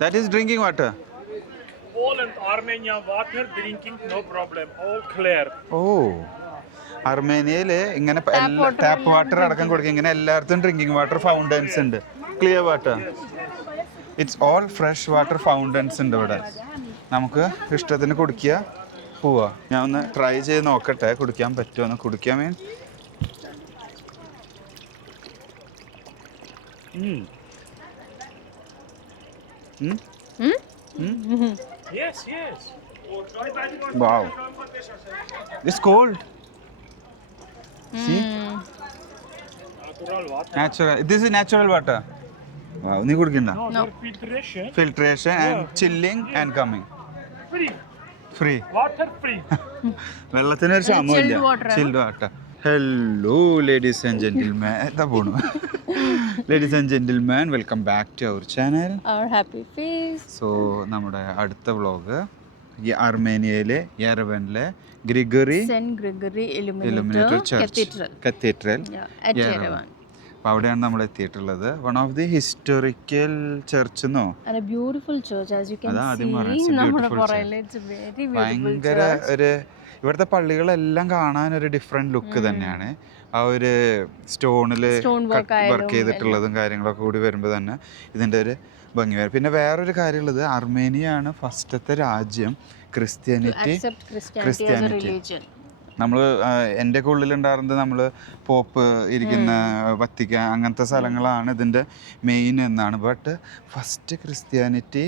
That is drinking water. Poland, Armenia, water drinking, no problem. All clear. Oh. അർമേനിയയിൽ ഇങ്ങനെ tap water അടക്കം കൊടുക്കുക. ഇങ്ങനെ എല്ലായിടത്തും ഡ്രിങ്കിങ് വാട്ടർ ഫൗണ്ടൻസ് ഉണ്ട്. Clear water. It's all fresh water fountains ഉണ്ട് ഇവിടെ. നമുക്ക് ഇഷ്ടത്തിന് കുടിക്കുക, പോവാ. ഞാൻ ഒന്ന് ട്രൈ ചെയ്ത് നോക്കട്ടെ കുടിക്കാൻ പറ്റുമോ. കുടിക്കാൻ മീൻ Yes, yes. Wow. It's cold. See? Natural water. Natural. This is natural water. Wow. നീ കുടിക്കണ്ട? No. Filtration. Filtration and chilling and coming. Free. Free. Water free. വെള്ളത്തിന് ഒരു ക്ഷാമമില്ല. Chilled water. Hello, ladies and gentlemen. എന്താ പോണു? Ladies and gentlemen, welcome back to our channel. Our happy face. So, നമ്മുടെ അടുത്ത vlog ഈ അർമേനിയയിലെ യെരവനിലെ Gregory Saint Gregory Illuminator cathedral at Yerevan. അപ്പോൾ അവിടെയാണ് നമ്മൾ എത്തിയിട്ടുള്ളത്. One of the historical church എന്നോ. And a beautiful church, as you can ആദ്യം see. നമ്മുടെ പുറകിൽ it's a very beautiful ഭയങ്കര ഒരു ഇവിടുത്തെ പള്ളികളെല്ലാം കാണാൻ ഒരു ഡിഫറെൻറ്റ് ലുക്ക് തന്നെയാണ്. ആ ഒരു സ്റ്റോണിൽ വർക്ക് ചെയ്തിട്ടുള്ളതും കാര്യങ്ങളൊക്കെ കൂടി വരുമ്പോൾ തന്നെ ഇതിൻ്റെ ഒരു ഭംഗി വരും. പിന്നെ വേറൊരു കാര്യമുള്ളത്, അർമേനിയാണ് ഫസ്റ്റത്തെ രാജ്യം ക്രിസ്ത്യാനിറ്റി. നമ്മൾ എൻ്റെ ഒക്കെ ഉള്ളിലുണ്ടായിരുന്നത് നമ്മൾ പോപ്പ് ഇരിക്കുന്ന വത്തിക്കാൻ അങ്ങനത്തെ സ്ഥലങ്ങളാണ് ഇതിൻ്റെ മെയിൻ എന്നാണ്. But first Christianity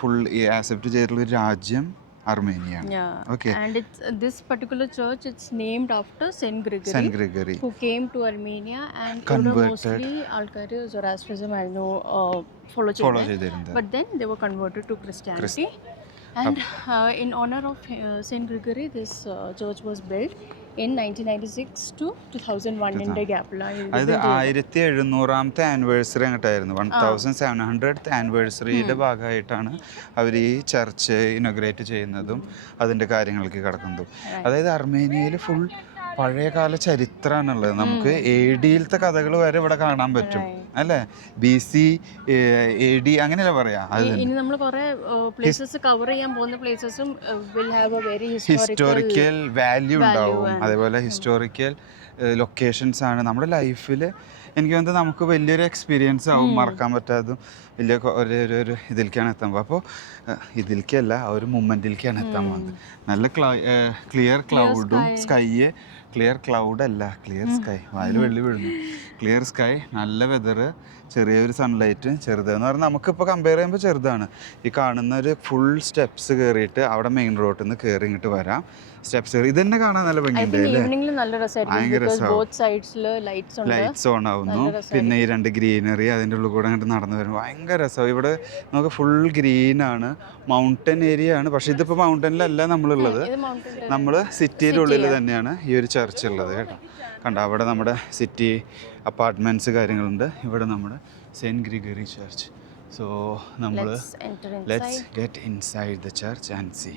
full accept ചെയ്തിട്ടുള്ള ഒരു രാജ്യം അർമേനിയാണ്. Okay. And this particular church, it's named after Saint Gregory, who came to Armenia and mostly ആൾക്കാർ Zoroastrianism ആയിരുന്നു follow ചെയ്തിരുന്നത്. But then they were converted to Christianity. And in honor of Saint Gregory, this church was built in 1996 to 2001 in the gap. അത് 1700ാമത്തെ anniversary അങ്ങോട്ടായിരുന്നു. 1700th ആനിവേഴ്സറിയുടെ ഭാഗമായിട്ടാണ് അവർ ഈ church inaugurate ചെയ്യുന്നതും അതിൻ്റെ കാര്യങ്ങൾക്ക് കിടക്കുന്നതും. അതായത് അർമേനിയയിൽ ഫുൾ പഴയകാല ചരിത്രമാണുള്ളത്. നമുക്ക് AD-യിലത്തെ കഥകൾ വരെ ഇവിടെ കാണാൻ പറ്റും അല്ലേ. BC AD അങ്ങനെയല്ല പറയാ. ഇനി നമ്മൾ കുറേ പ്ലേസസ് കവർ ചെയ്യാൻ പോകുന്ന പ്ലേസസും will have a very historical value ഉണ്ടാവും. അതേപോലെ ഹിസ്റ്റോറിക്കൽ ലൊക്കേഷൻസ് ആണ് നമ്മുടെ ലൈഫിൽ. എനിക്ക് തോന്നുന്നത് നമുക്ക് വലിയൊരു എക്സ്പീരിയൻസ് ആവും, മറക്കാൻ പറ്റാത്തതും വലിയ ഒരു ഇതിലേക്കാണ് എത്താൻ പോകുക. അപ്പോൾ ഇതിലേക്കല്ല, ആ ഒരു മൊമെൻറ്റിലേക്കാണ് എത്താൻ പോകുന്നത്. നല്ല ക്ലിയർ ക്ലൗഡും സ്കൈയെ ക്ലിയർ ക്ലൗഡല്ല ക്ലിയർ സ്കൈ, വായിൽ വെള്ളി വീഴുന്നു. ക്ലിയർ സ്കൈ, നല്ല വെതർ, ചെറിയൊരു സൺലൈറ്റ്. ചെറുതെന്ന് പറഞ്ഞാൽ നമുക്കിപ്പോൾ കമ്പയർ ചെയ്യുമ്പോൾ ചെറുതാണ്. ഈ കാണുന്ന ഒരു ഫുൾ സ്റ്റെപ്സ് കയറിയിട്ട് അവിടെ മെയിൻ റോഡിൽ നിന്ന് കയറി ഇങ്ങോട്ട് വരാം. സ്റ്റെപ്സ് കയറി ഇതന്നെ കാണാൻ നല്ല ഭംഗിയുണ്ട് അല്ലേ. ഭയങ്കര ലൈറ്റ്സ് ഓൺ ആവുന്നു. പിന്നെ ഈ രണ്ട് ഗ്രീനറി അതിൻ്റെ ഉള്ളിൽ കൂടെ അങ്ങോട്ട് നടന്നു വരുമ്പോൾ ഭയങ്കര രസമാണ്. ഇവിടെ നമുക്ക് ഫുൾ ഗ്രീനാണ്, മൗണ്ടൻ ഏരിയ ആണ്. പക്ഷെ ഇതിപ്പോൾ മൗണ്ടനിലല്ല നമ്മളുള്ളത്, നമ്മൾ സിറ്റിയുടെ ഉള്ളിൽ തന്നെയാണ് ഈ ഒരു ചർച്ച് ഉള്ളത് കേട്ടോ. കണ്ട അവിടെ നമ്മുടെ സിറ്റി അപ്പാർട്ട്മെൻറ്റ്സ് കാര്യങ്ങളുണ്ട്. ഇവിടെ നമ്മുടെ സെയിൻറ്റ് ഗ്രിഗറി ചർച്ച്. സോ നമ്മൾ let's get inside the church and see.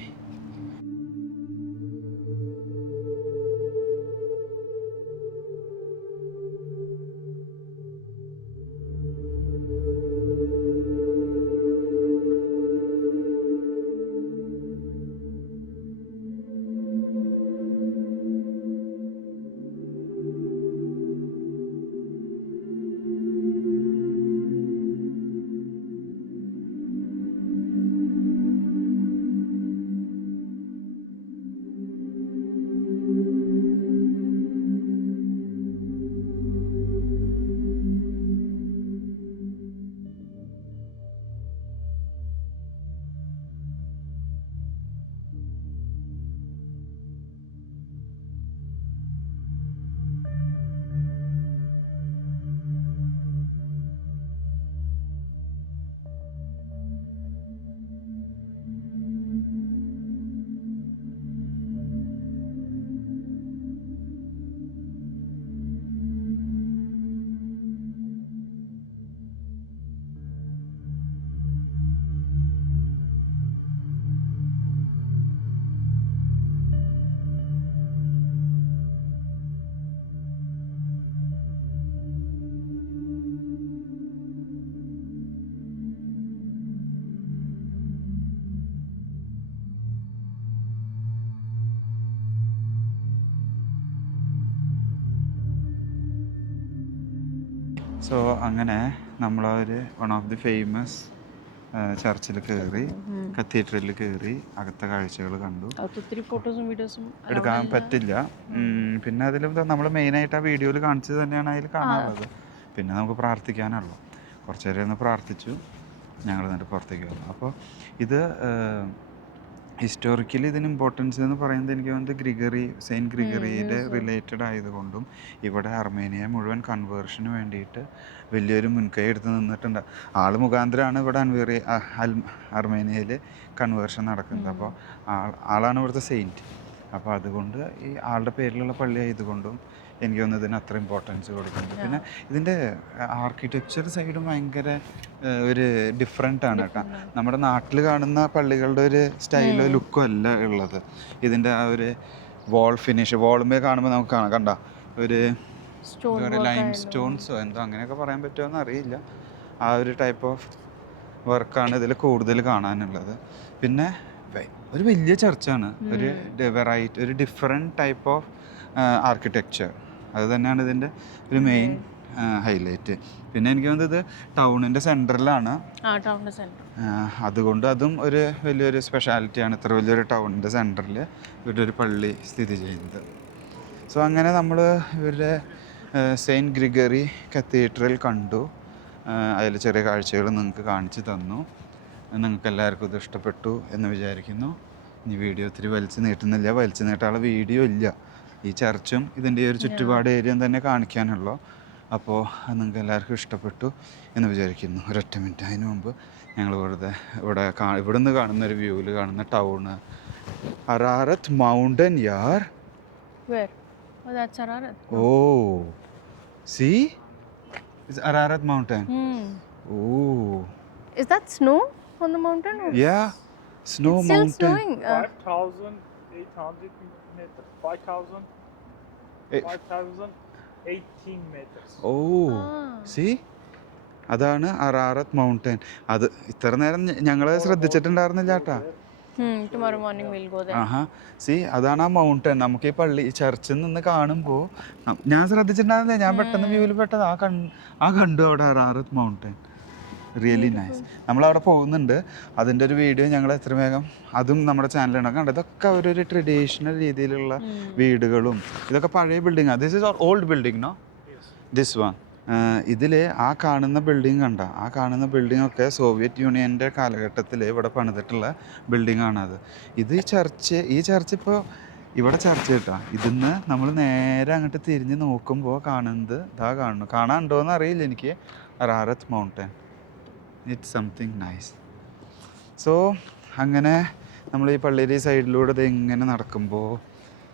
So അങ്ങനെ നമ്മളൊരു വൺ ഓഫ് ദി ഫേമസ് ചർച്ചിൽ കയറി, കത്തീഡ്രലിൽ കയറി, അകത്തെ കാഴ്ചകൾ കണ്ടു. ഒത്തിരി ഫോട്ടോസും വീഡിയോസും എടുക്കാൻ പറ്റില്ല. പിന്നെ അതിലും നമ്മൾ മെയിനായിട്ട് ആ വീഡിയോയിൽ കാണിച്ചത് തന്നെയാണ് അതിൽ കാണാനുള്ളത്. പിന്നെ നമുക്ക് പ്രാർത്ഥിക്കാനുള്ളൂ. കുറച്ച് നേരം ഒന്ന് പ്രാർത്ഥിച്ചു, ഞങ്ങൾ എന്നിട്ട് പുറത്തേക്ക് വന്നു. അപ്പോൾ ഇത് ഹിസ്റ്റോറിക്കലി ഇതിന് ഇമ്പോർട്ടൻസ് എന്ന് പറയുന്നത് എനിക്ക് തോന്നുന്നത് സെയിൻറ്റ് ഗ്രിഗറിയുടെ റിലേറ്റഡ് ആയതുകൊണ്ടും ഇവിടെ അർമേനിയ മുഴുവൻ കൺവേർഷന് വേണ്ടിയിട്ട് വലിയൊരു മുൻകൈ എടുത്ത് നിന്നിട്ടുണ്ട്. ആൾ മുഖാന്തരമാണ് ഇവിടെ അർമേനിയയിൽ കൺവേർഷൻ നടക്കുന്നത്. അപ്പോൾ ആളാണ് ഇവിടുത്തെ സെയിൻറ്റ്. അപ്പോൾ അതുകൊണ്ട് ഈ ആളുടെ പേരിലുള്ള പള്ളി ആയതുകൊണ്ടും എനിക്ക് തോന്നുന്നു ഇതിന് അത്ര ഇമ്പോർട്ടൻസ് കൊടുക്കുന്നുണ്ട്. പിന്നെ ഇതിൻ്റെ ആർക്കിടെക്ചർ സൈഡും ഭയങ്കര ഒരു ഡിഫറെൻ്റ് ആണ് കേട്ടോ. നമ്മുടെ നാട്ടിൽ കാണുന്ന പള്ളികളുടെ ഒരു സ്റ്റൈലോ ലുക്കോ അല്ല ഉള്ളത്. ഇതിൻ്റെ ആ ഒരു വാൾ ഫിനിഷ്, വാളുമേ കാണുമ്പോൾ നമുക്ക് കാണാം, കണ്ട ഒരു ലൈം സ്റ്റോൺസോ എന്തോ അങ്ങനെയൊക്കെ പറയാൻ പറ്റുമോ അറിയില്ല. ആ ഒരു ടൈപ്പ് ഓഫ് വർക്കാണ് ഇതിൽ കൂടുതൽ കാണാനുള്ളത്. പിന്നെ ഒരു വലിയ ചർച്ചാണ്, ഒരു വെറൈറ്റി, ഒരു ഡിഫറെൻറ്റ് ടൈപ്പ് ഓഫ് ആർക്കിടെക്ചർ. അത് തന്നെയാണ് ഇതിൻ്റെ ഒരു മെയിൻ ഹൈലൈറ്റ്. പിന്നെ എനിക്ക് തോന്നുന്നത് ഇത് ടൗണിൻ്റെ സെൻറ്ററിലാണ്, അതുകൊണ്ട് അതും ഒരു വലിയൊരു സ്പെഷ്യാലിറ്റിയാണ്. ഇത്ര വലിയൊരു ടൗണിൻ്റെ സെൻറ്ററിൽ ഇവിടെ ഒരു പള്ളി സ്ഥിതി ചെയ്യുന്നത്. സോ അങ്ങനെ നമ്മൾ ഇവരുടെ സെയിൻറ്റ് ഗ്രിഗറി കത്തീഡ്രൽ കണ്ടു. അതിൽ ചെറിയ കാഴ്ചകൾ നിങ്ങൾക്ക് കാണിച്ചു തന്നു. നിങ്ങൾക്ക് എല്ലാവർക്കും ഇത് ഇഷ്ടപ്പെട്ടു എന്ന് വിചാരിക്കുന്നു. ഇനി വീഡിയോ ഒത്തിരി വലിച്ചു നീട്ടുന്നില്ല, വലിച്ചു നീട്ടാനുള്ള വീഡിയോ ഇല്ല. ഈ ചർച്ചും ഇതിൻ്റെ ഒരു ചുറ്റുപാട് ഏരിയയും തന്നെ കാണിക്കാനുള്ളൂ. അപ്പോൾ നിങ്ങൾക്ക് എല്ലാവർക്കും ഇഷ്ടപ്പെട്ടു എന്ന് വിചാരിക്കുന്നു. ഒരൊറ്റ മിനിറ്റ്, അതിന് മുമ്പ് ഞങ്ങൾ ഇവിടെ നിന്ന് കാണുന്ന ഒരു വ്യൂവിൽ കാണുന്ന town Ararat mountain Yar. Oh, see? It's Ararat Mountain. Oh. Is that snow on the mountain? Yeah, snow it's still mountain. Snowing. 5,800 meters. 5,018 meters. Oh, see? അതാണ് അറാറത്ത് മൗണ്ടൻ. അത് ഇത്ര നേരം ഞങ്ങൾ ശ്രദ്ധിച്ചിട്ടുണ്ടായിരുന്നില്ല കേട്ടാ. Tomorrow morning we'll go there. C അതാണ് ആ mountain. നമുക്ക് ഈ പള്ളി ചർച്ചിൽ നിന്ന് കാണുമ്പോൾ ഞാൻ ശ്രദ്ധിച്ചിട്ടുണ്ടായിരുന്നില്ല, ഞാൻ പെട്ടെന്ന് വ്യൂവിൽ പെട്ടത് ആ കണ്ടു അവിടെ അറാറത്ത് മൗണ്ടൻ. Really nice. നമ്മളവിടെ പോകുന്നുണ്ട്, അതിൻ്റെ ഒരു വീഡിയോ ഞങ്ങൾ എത്ര വേഗം അതും നമ്മുടെ ചാനലിലാണ് കണ്ടത്. ഇതൊക്കെ ഒരു ട്രഡീഷണൽ രീതിയിലുള്ള വീടുകളും ഇതൊക്കെ പഴയ ബിൽഡിങ്ങാണ്. This is old building no, this one. ഇതിൽ ആ കാണുന്ന ബിൽഡിംഗ് കണ്ട, ആ കാണുന്ന ബിൽഡിങ്ങൊക്കെ സോവിയറ്റ് യൂണിയൻ്റെ കാലഘട്ടത്തിൽ ഇവിടെ പണിതിട്ടുള്ള ബിൽഡിങ്ങാണത്. ഇത് ഈ ചർച്ച് ഇപ്പോൾ ഇവിടെ ചർച്ച് കേട്ടോ. ഇതിന്ന് നമ്മൾ നേരെ അങ്ങോട്ട് തിരിഞ്ഞ് നോക്കുമ്പോൾ കാണുന്നത് കാണാനുണ്ടോയെന്ന് അറിയില്ല എനിക്ക്, Ararat mountain. It's something nice. So അങ്ങനെ നമ്മൾ ഈ പള്ളിയുടെ ഈ സൈഡിലൂടെ ഇത് ഇങ്ങനെ നടക്കുമ്പോൾ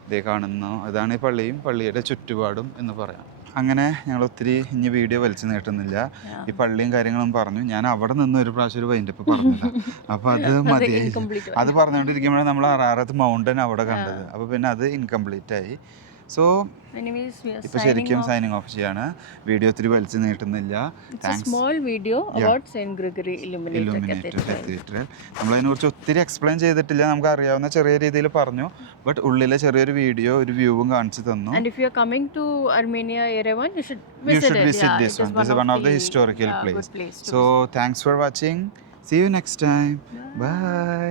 ഇതേ കാണുന്നു, അതാണ് ഈ പള്ളിയും പള്ളിയുടെ ചുറ്റുപാടും എന്ന് പറയാം. അങ്ങനെ ഞങ്ങൾ ഒത്തിരി ഇനി വീഡിയോ വലിച്ചു നീട്ടുന്നില്ല. ഈ പള്ളിയും കാര്യങ്ങളും പറഞ്ഞു. ഞാൻ അവിടെ നിന്ന് ഒരു പ്രാവശ്യം ഒരു വൈൻഡപ്പ് പറഞ്ഞില്ല, അപ്പോൾ അത് മതിയായി. അത് പറഞ്ഞുകൊണ്ടിരിക്കുമ്പോഴാണ് നമ്മൾ അറാറത്ത് മൗണ്ടൻ അവിടെ കണ്ടത്. അപ്പോൾ പിന്നെ അത് ഇൻകംപ്ലീറ്റ് ആയി. സോ ഇപ്പൊ ശരിക്കും സൈനിങ് ഓഫ് ചെയ്യാണ്. വീഡിയോ ഒത്തിരി വലിച്ചു നീട്ടുന്നില്ല. നമ്മളതിനെ കുറിച്ച് ഒത്തിരി എക്സ്പ്ലെയിൻ ചെയ്തിട്ടില്ല, നമുക്ക് അറിയാവുന്ന ചെറിയ രീതിയിൽ പറഞ്ഞു. ബട്ട് ഉള്ളിലെ ചെറിയൊരു വീഡിയോ, ഒരു വ്യൂവും കാണിച്ചു തന്നു. You should visit this one. This is one of the historical place. So thanks for watching. See you next time. Bye.